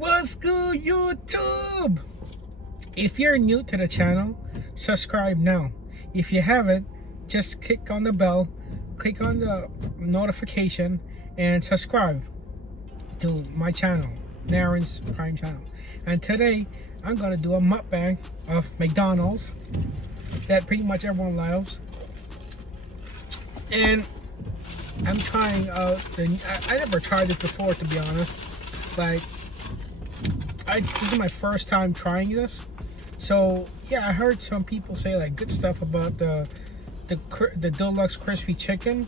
What's good, YouTube? If you're new to the channel, subscribe now. If you haven't, just click on the bell, click on the notification, and subscribe to my channel, Naren's Prime Channel. And today, I'm gonna do a mukbang of McDonald's that pretty much everyone loves. And I'm trying out I never tried this before, to be honest. Like, this is my first time trying this. So yeah, I heard some people say like good stuff about the deluxe crispy chicken.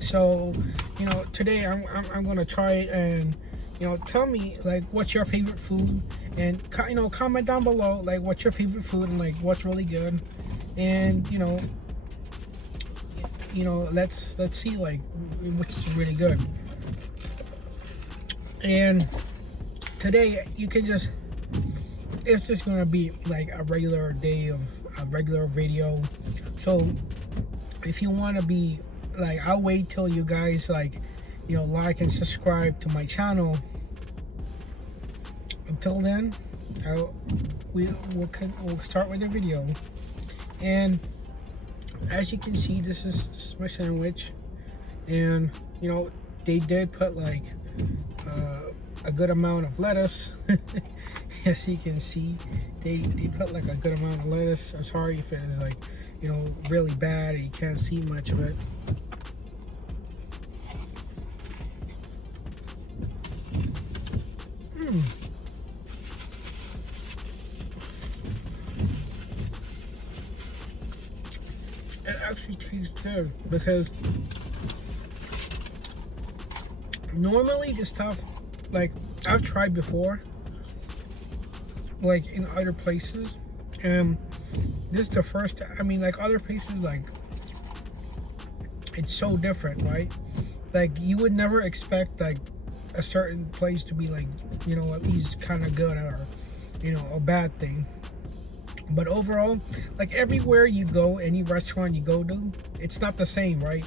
So today I'm gonna try it, and tell me like what's your favorite food, and comment down below like what's your favorite food and like what's really good, and let's see like which is really good. And today it's just gonna be like a regular day of a regular video. So if you want to be like, I'll wait till you guys like like and subscribe to my channel. Until then, we'll start with the video. And as you can see, this is my sandwich, and they did put like a good amount of lettuce. As you can see, they put like a good amount of lettuce. I'm sorry if it is like really bad and you can't see much of it. It actually tastes good, because normally this stuff, like, I've tried before, like in other places, and this is the first. I mean, like other places, like it's so different, right? Like you would never expect like a certain place to be like at least kind of good, or a bad thing. But overall, like everywhere you go, any restaurant you go to, it's not the same, right?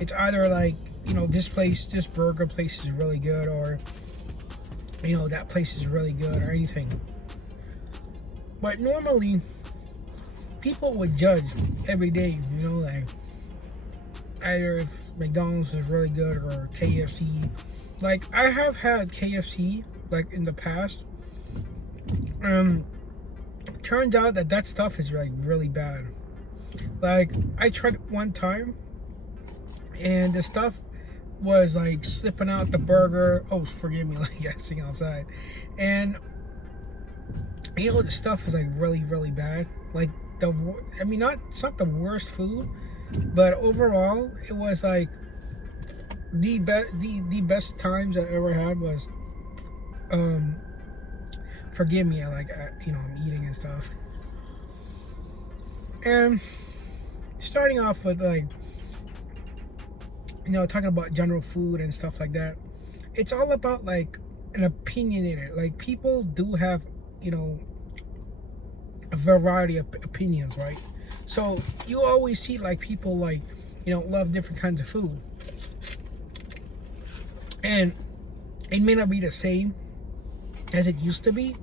It's either like this burger place is really good, or that place is really good, or anything. But normally people would judge every day, like either if McDonald's is really good or KFC. Like I have had KFC like in the past. Turns out that stuff is like really bad. Like I tried it one time, and the stuff was like slipping out the burger. Oh, forgive me, like gassing outside. And the stuff is like really bad. Like it's not the worst food, but overall it was like the best times I ever had was forgive me, I'm eating and stuff. And starting off with like talking about general food and stuff like that, it's all about like an opinionated. Like people do have a variety of opinions, right? So you always see like people like love different kinds of food, and it may not be the same as it used to be.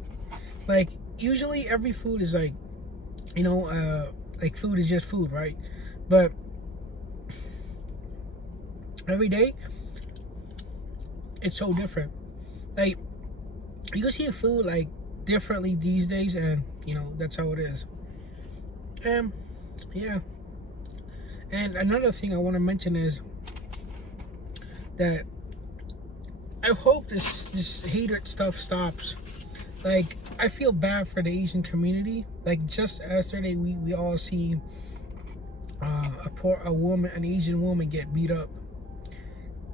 Like usually every food is like like food is just food, right? But every day it's so different. Like you can see a food like differently these days, and that's how it is. And yeah, and another thing I want to mention is that I hope this hatred stuff stops. Like I feel bad for the Asian community. Like just yesterday we all see an Asian woman get beat up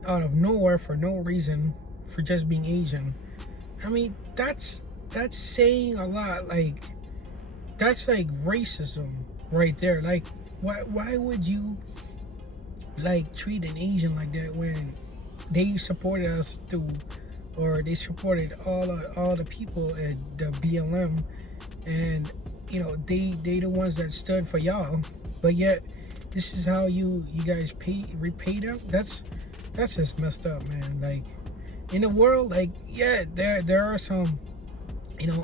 out of nowhere for no reason, for just being Asian. I mean, that's saying a lot. Like that's like racism right there. Like why would you like treat an Asian like that when they supported us or they supported all the people at the BLM, and they the ones that stood for y'all, but yet this is how you guys repay them? That's just messed up, man. Like in the world, like, yeah, there are some,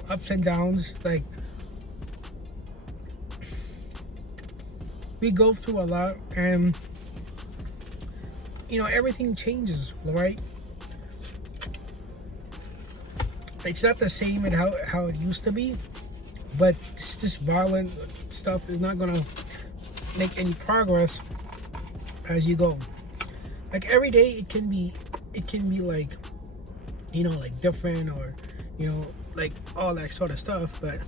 ups and downs. Like, we go through a lot, and everything changes, right? It's not the same at how it used to be, but this violent stuff is not gonna make any progress as you go. Like, every day it can be like, like different, or like all that sort of stuff, but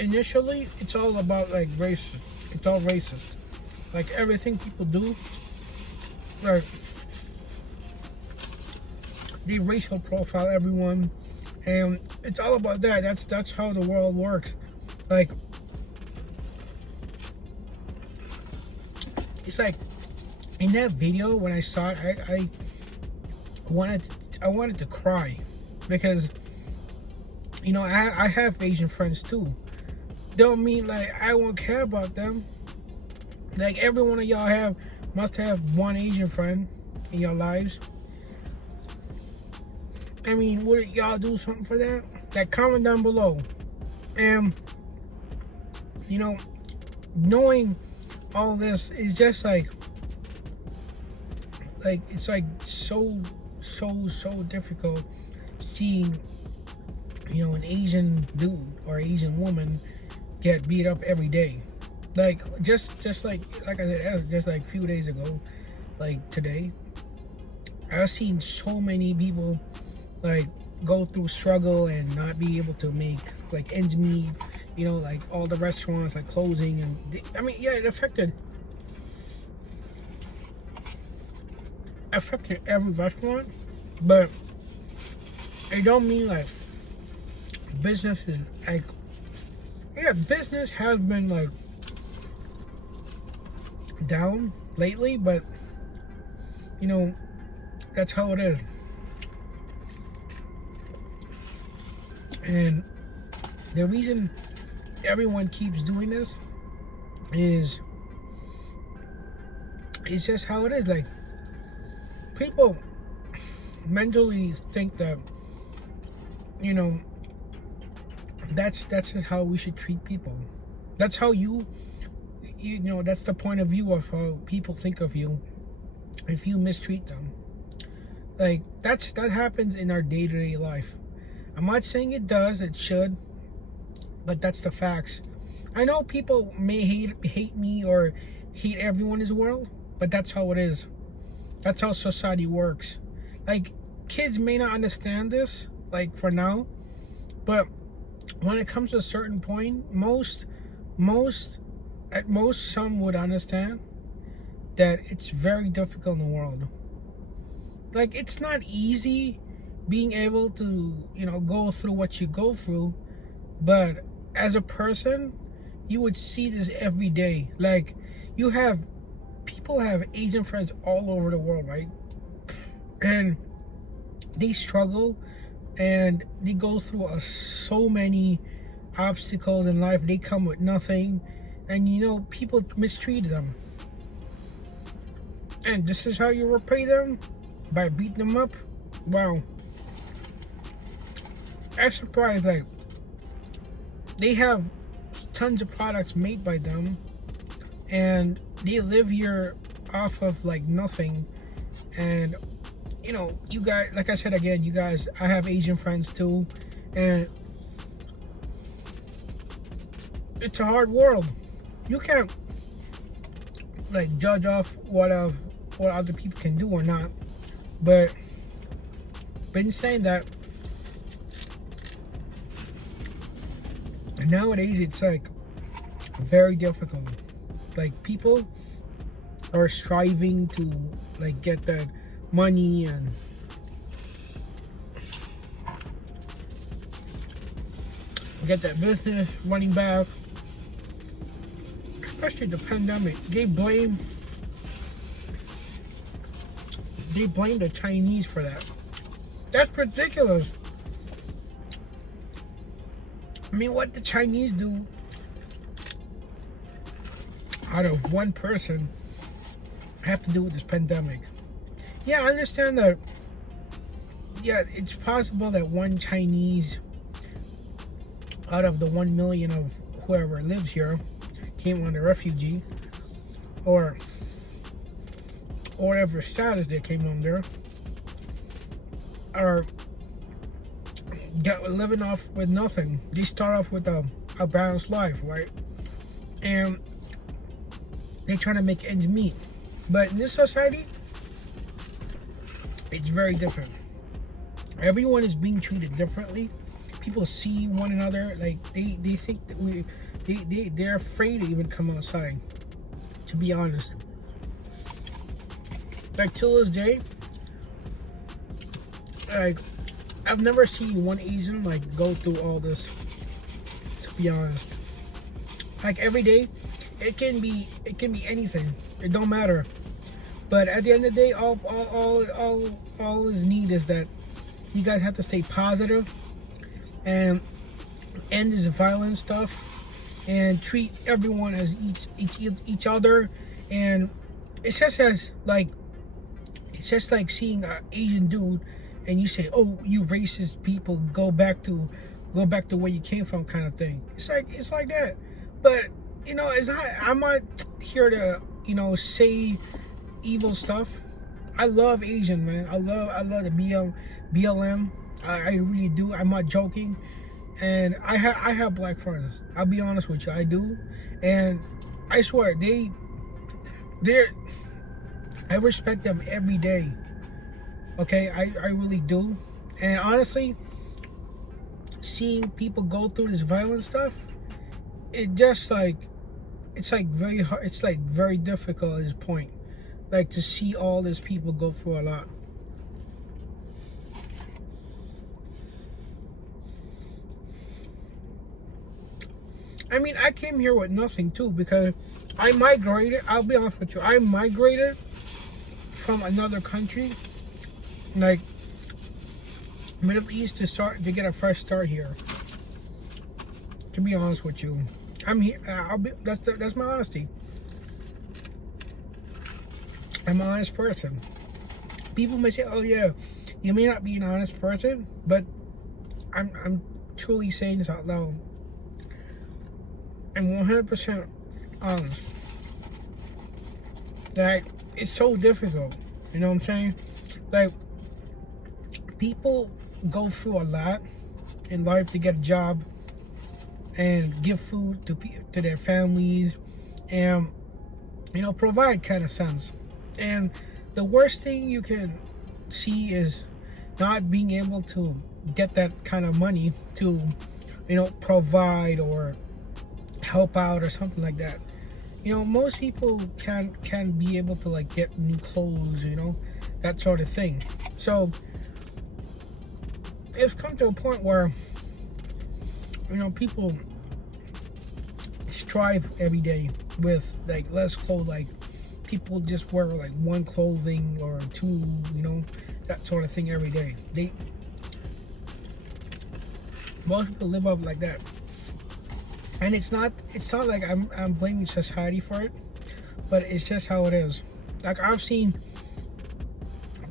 initially it's all about like race. It's all racist. Like, everything people do, like, they racial profile everyone, and it's all about that. That's how the world works. Like, it's like in that video when I saw it, I wanted to cry, because I have Asian friends too. Don't mean like I won't care about them. Like, every one of y'all must have one Asian friend in your lives. I mean, would y'all do something for that? Like, comment down below. And knowing all this is just like it's like so difficult seeing an Asian dude or Asian woman get beat up every day. Like, just like I said, just like a few days ago, like today, I've seen so many people like go through struggle and not be able to make like ends meet. Like all the restaurants like closing, and I mean, yeah, it affected every restaurant, but it don't mean like business is like, yeah, business has been like down lately, but that's how it is. And the reason everyone keeps doing this is it's just how it is. Like, people mentally think that that's just how we should treat people. That's how that's the point of view of how people think of you if you mistreat them. Like, that happens in our day-to-day life. I'm not saying it does, it should, but that's the facts. I know people may hate me or hate everyone in this world, but that's how it is. That's how society works. Like, kids may not understand this, like, for now, but when it comes to a certain point, at most some would understand that it's very difficult in the world. Like, it's not easy being able to go through what you go through, but as a person, you would see this every day. Like, people have Asian friends all over the world, right? And they struggle, and they go through so many obstacles in life. They come with nothing, and people mistreat them, and this is how you repay them, by beating them up. Wow. I'm surprised. Like, they have tons of products made by them, and they live here off of like nothing. And you guys, like I said again, I have Asian friends too, and it's a hard world. You can't like judge off what other people can do or not, but in saying that, nowadays it's like very difficult. Like, people are striving to like get that money and get that business running back, especially the pandemic. They blame the Chinese for that. That's ridiculous. I mean, what the Chinese do out of one person have to do with this pandemic. Yeah, I understand that. Yeah, it's possible that one Chinese out of the 1 million of whoever lives here came on a refugee, or whatever status they came under, are living off with nothing. They start off with a balanced life, right? And they try to make ends meet. But in this society, it's very different. Everyone is being treated differently. People see one another like they think that they're afraid to even come outside, to be honest. Like till this day, like I've never seen one Asian like go through all this, to be honest. Like every day it can be anything. It don't matter. But at the end of the day, all is need is that you guys have to stay positive and end this violent stuff and treat everyone as each other. And it's just like seeing an Asian dude and you say, "Oh, you racist people, go back to where you came from," kind of thing. It's like that. But you know, it's not. I'm not here to say evil stuff. I love Asian, man. I love the BLM. I really do. I'm not joking. And I have black friends. I'll be honest with you, I do. And I swear they're I respect them every day. Okay, I really do. And honestly, seeing people go through this violent stuff, it just it's very hard. It's like very difficult at this point. Like to see all these people go through a lot. I mean, I came here with nothing too, because I migrated. I'll be honest with you. I migrated from another country, like Middle East, to get a fresh start here. To be honest with you, I'm here. That's my honesty. I'm an honest person. People may say, "Oh yeah, you may not be an honest person," but I'm truly saying this out loud. I'm 100% honest. Like, it's so difficult. You know what I'm saying? Like, people go through a lot in life to get a job and give food to their families and provide kind of sense. And the worst thing you can see is not being able to get that kind of money to provide or help out or something like that. Most people can be able to like get new clothes, that sort of thing. So it's come to a point where people strive every day with like less clothes. Like people just wear like one clothing or two, that sort of thing every day. Most people live up like that. And it's not like I'm blaming society for it, but it's just how it is. Like I've seen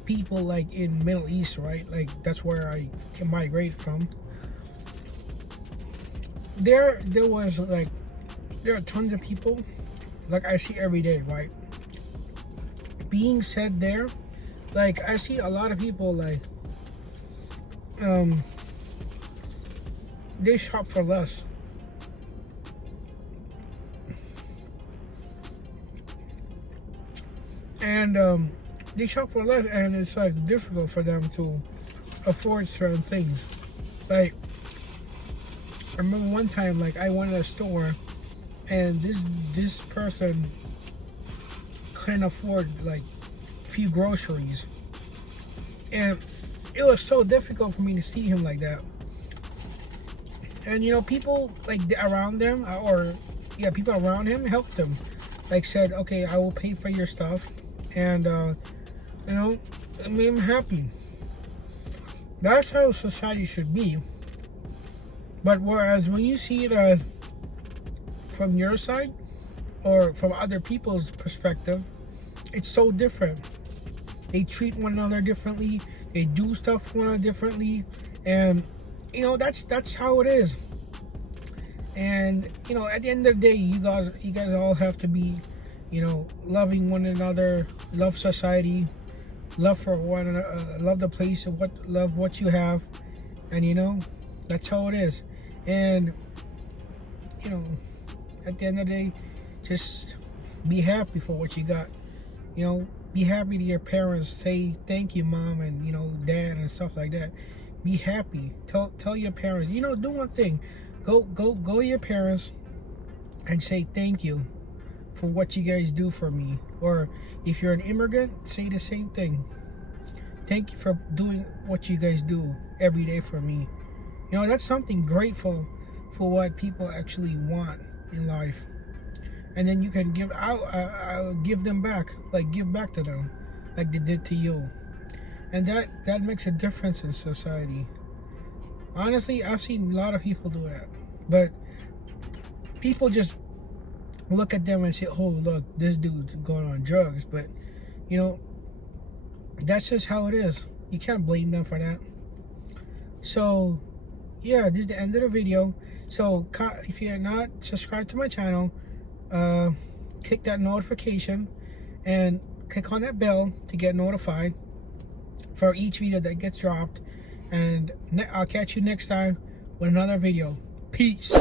people like in Middle East, right? Like that's where I can migrate from. There are tons of people like I see every day, right? Being said there, like I see a lot of people like they shop for less. And they shop for less, and it's like difficult for them to afford certain things. Like I remember one time, like I went to a store, and this person couldn't afford like a few groceries, and it was so difficult for me to see him like that. And people like around them, people around him helped him. Like said, "Okay, I will pay for your stuff," and it made him happy. That's how society should be. But whereas when you see it from your side, or from other people's perspective, it's so different. They treat one another differently. They do stuff one another differently, and you know that's how it is. And you know, at the end of the day, you guys all have to be, you know, loving one another, love society, love for one another, love the place and love what you have, and you know, that's how it is. And you know, at the end of the day, just be happy for what you got. You know, be happy to your parents. Say thank you, mom, and you know, dad, and stuff like that. Be happy. Tell your parents. You know, do one thing. Go to your parents and say thank you for what you guys do for me. Or if you're an immigrant, say the same thing. Thank you for doing what you guys do every day for me. You know, that's something grateful for what people actually want in life. And then you can give them back, like give back to them, like they did to you. And that makes a difference in society. Honestly, I've seen a lot of people do that, but people just look at them and say, "Oh, look, this dude's going on drugs." But you know, that's just how it is. You can't blame them for that. So, yeah, this is the end of the video. So, if you're not subscribed to my channel, click that notification and click on that bell to get notified for each video that gets dropped. And I'll catch you next time with another video. Peace.